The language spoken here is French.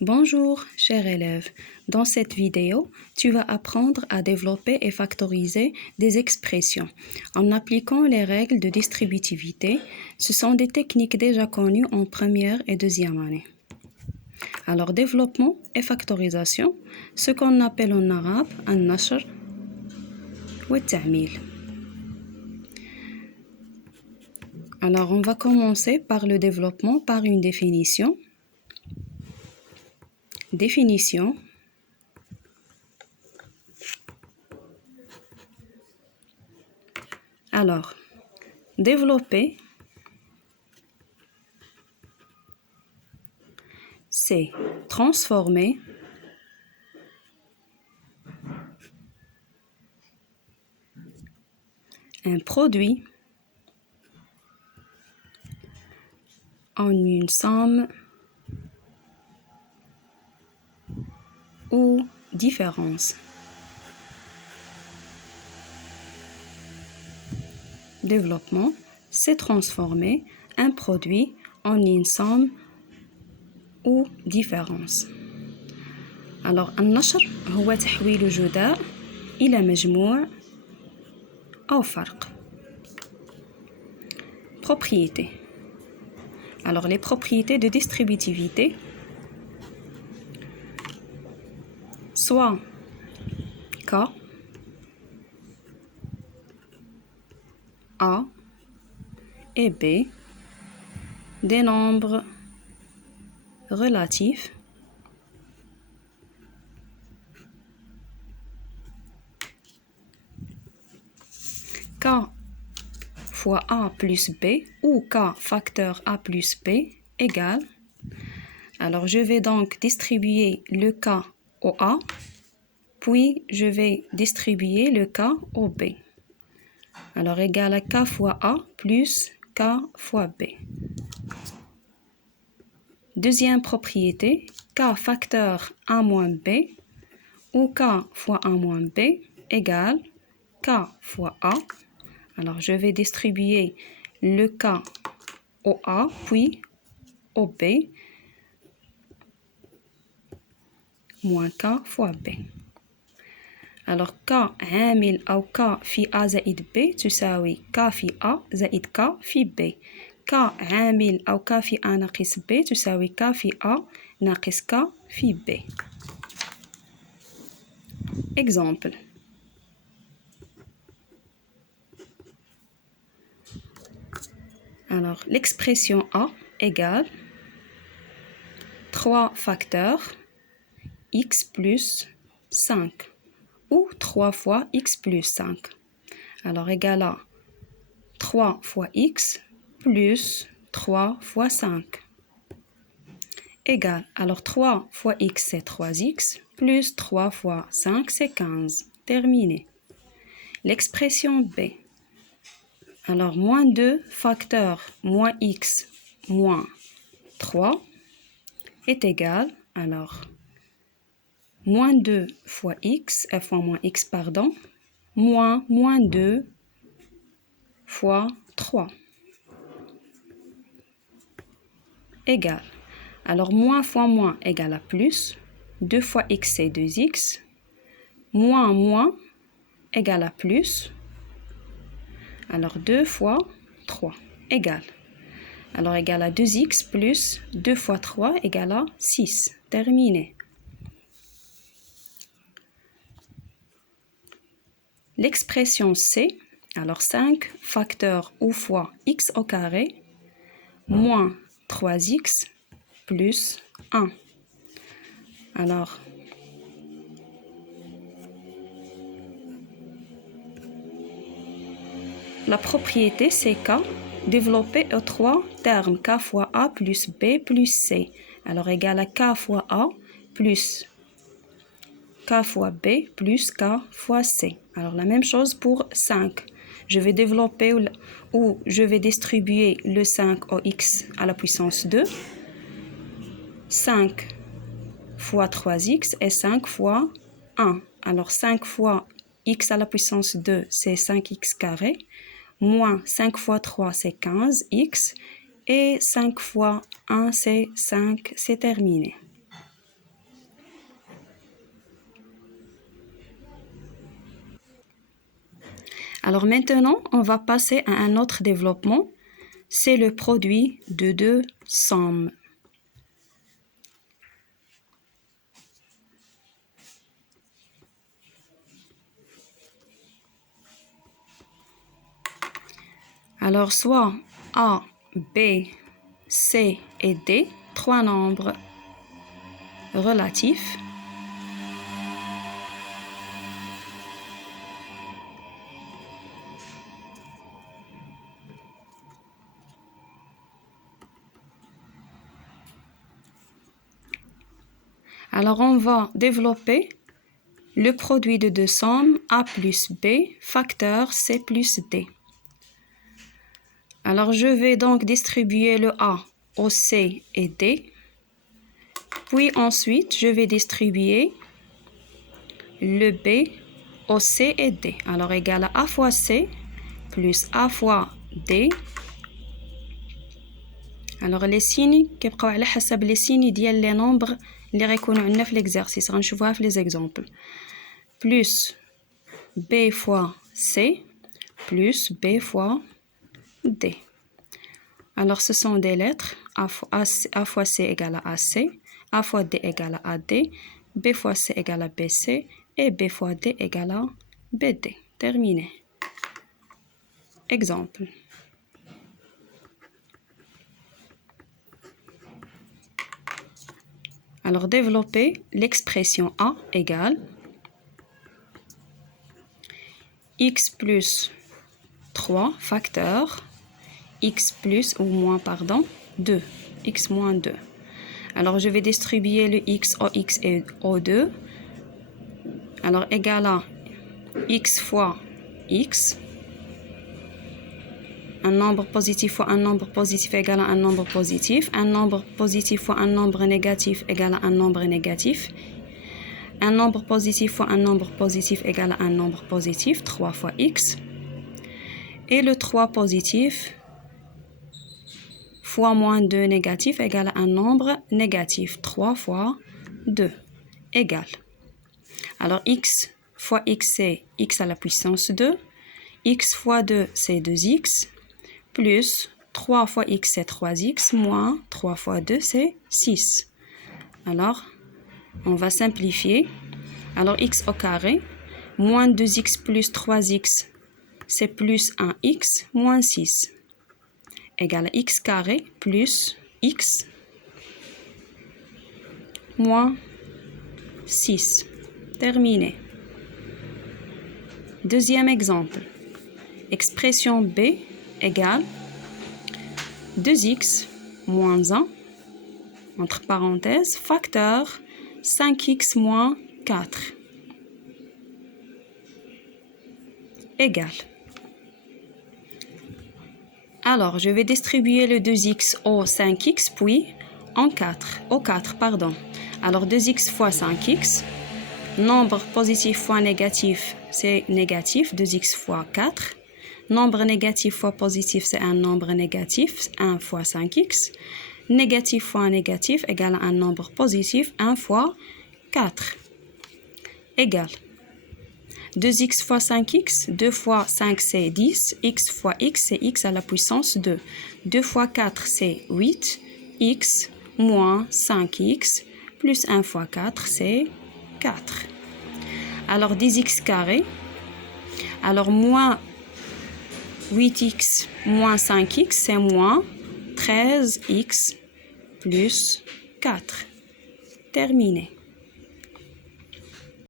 Bonjour, cher élève. Dans cette vidéo, tu vas apprendre à développer et factoriser des expressions en appliquant les règles de distributivité. Ce sont des techniques déjà connues en première et deuxième année. Alors, développement et factorisation, ce qu'on appelle en arabe an-nashr ou at-ta'mil. Alors, on va commencer par le développement par une définition. Définition. Alors, développer, c'est transformer un produit en une somme ou différence. Développement, c'est transformer un produit en une somme ou différence. Alors, النشر هو تحويل جداء إلى مجموع أو فرق. Propriétés. Alors, les propriétés de distributivité, soit K, A et B, des nombres relatifs K fois A plus B ou K facteur A plus B égale. Alors, je vais donc distribuer le K au A, puis je vais distribuer le K au B. Alors, égal à K fois A plus K fois B. Deuxième propriété, K facteur A moins B ou K fois A moins B égale K fois A. Alors, je vais distribuer le K au A, puis au B, moins K fois B. Alors, K عامل أو K في A زائد B تساوي K في A زائد K في B. K عامل أو K في A ناقص B تساوي K في A ناقص K في B. Exemple. Alors, l'expression A égale 3 facteurs x plus 5 ou 3 fois x plus 5. Alors, égal à 3 fois x plus 3 fois 5. Égal. Alors, 3 fois x, c'est 3x, plus 3 fois 5, c'est 15. Terminé. L'expression B. Alors, moins 2 facteur moins x moins 3 est égal, alors, moins 2 fois x, fois moins x, pardon, moins 2 fois 3 égal. Alors, moins fois moins égale à plus. 2 fois x, c'est 2x. Moins égale à plus. Alors, 2 fois 3 égale. Alors, égale à 2x plus 2 fois 3 égale à 6. Terminé. L'expression C, alors 5 facteurs ou fois x au carré, moins 3x plus 1. Alors, la propriété c'est K développée aux 3 termes K fois A plus B plus C. Alors, égal à K fois A plus K fois B plus K fois C. Alors, la même chose pour 5. Je vais développer ou je vais distribuer le 5 au x à la puissance 2. 5 fois 3x et 5 fois 1. Alors, 5 fois x à la puissance 2, c'est 5x carré. Moins 5 fois 3, c'est 15x. Et 5 fois 1, c'est 5. C'est terminé. Alors maintenant, on va passer à un autre développement. C'est le produit de deux sommes. Alors soit A, B, C et D, trois nombres relatifs. Alors on va développer le produit de deux sommes A plus B, facteur C plus D. Alors je vais donc distribuer le A au C et D. Puis ensuite, je vais distribuer le B au C et D. Alors égal à A fois C plus A fois D. Alors les signes كيبقاو على حسب les signes ديال les nombres اللي غيكونوا عندنا في l'exercice غنشوفوها في les exemples. Plus B fois C plus B fois D. Alors ce sont des lettres. A fois C égale à AC, A fois D égale à AD, B fois C égale à BC et B fois D égale à BD. Terminé. Exemple. Alors développer l'expression A égale x plus 3 facteur x plus ou moins, pardon, 2, x moins 2. Alors, je vais distribuer le x au x et au 2. Alors, égal à x fois x. Un nombre positif fois un nombre positif égale à un nombre positif. Un nombre positif fois un nombre négatif égale à un nombre négatif. Un nombre positif fois un nombre positif égale à un nombre positif. 3 fois x. Et le 3 positif fois moins 2 négatif égale à un nombre négatif. 3 fois 2 égale. Alors, x fois x, c'est x à la puissance 2. X fois 2, c'est 2x. Plus 3 fois x, c'est 3x. Moins 3 fois 2, c'est 6. Alors, on va simplifier. Alors, x au carré. Moins 2x plus 3x, c'est plus 1x moins 6. Égale à x carré plus x moins 6. Terminé. Deuxième exemple. Expression B égale 2x moins 1, entre parenthèses, facteur 5x moins 4. Égale. Alors, je vais distribuer le 2x au 5x, puis au 4, pardon. Alors, 2x fois 5x. Nombre positif fois négatif, c'est négatif, 2x fois 4. Nombre négatif fois positif, c'est un nombre négatif, 1 fois 5x. Négatif fois négatif égale à un nombre positif, 1 fois 4. Égale. 2x fois 5x, 2 fois 5 c'est 10, x fois x c'est x à la puissance 2. 2 fois 4 c'est 8, x moins 5x plus 1 fois 4 c'est 4. Alors 10x carré, alors moins 8x moins 5x c'est moins 13x plus 4. Terminé.